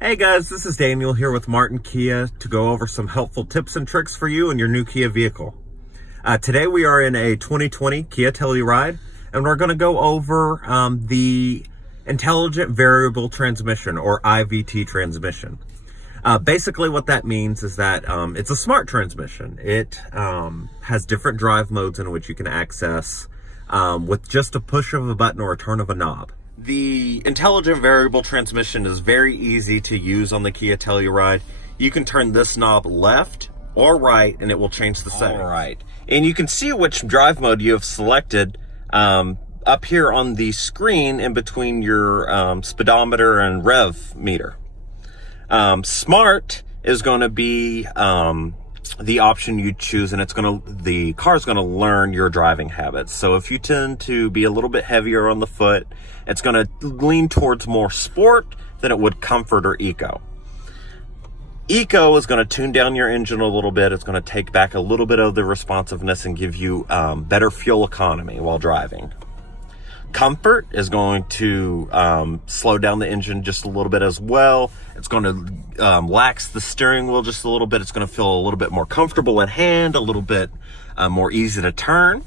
Hey guys, this is Daniel here with Martin Kia to go over some helpful tips and tricks for you in your new Kia vehicle. Today we are in a 2020 Kia Telluride, and we're going to go over the Intelligent Variable Transmission, or IVT transmission. Basically what that means is that it's a smart transmission. It has different drive modes in which you can access with just a push of a button or a turn of a knob. The Intelligent Variable Transmission is very easy to use on the Kia Telluride. You can turn this knob left or right and it will change the setting. All right. And you can see which drive mode you have selected up here on the screen in between your speedometer and rev meter. Smart is going to be the option you choose, and the car is going to learn your driving habits. So if you tend to be a little bit heavier on the foot, it's going to lean towards more sport than it would comfort or eco. Eco is going to tune down your engine a little bit. It's going to take back a little bit of the responsiveness and give you better fuel economy while driving. Comfort is going to slow down the engine just a little bit as well. It's going to lax the steering wheel just a little bit. It's going to feel a little bit more comfortable in hand, a little bit more easy to turn.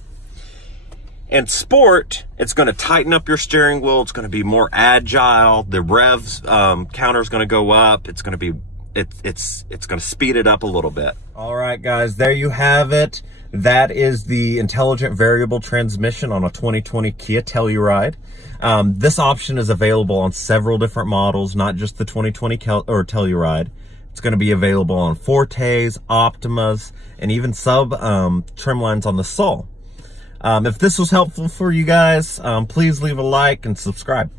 And sport, it's going to tighten up your steering wheel. It's going to be more agile. The revs counter is going to go up. It's going to be it's going to speed it up a little bit. All right, guys, there you have it. That is the Intelligent Variable Transmission on a 2020 Kia Telluride. This option is available on several different models, not just the 2020 Telluride. It's going to be available on Fortes, Optimas, and even sub trim lines on the Soul. If this was helpful for you guys, please leave a like and subscribe.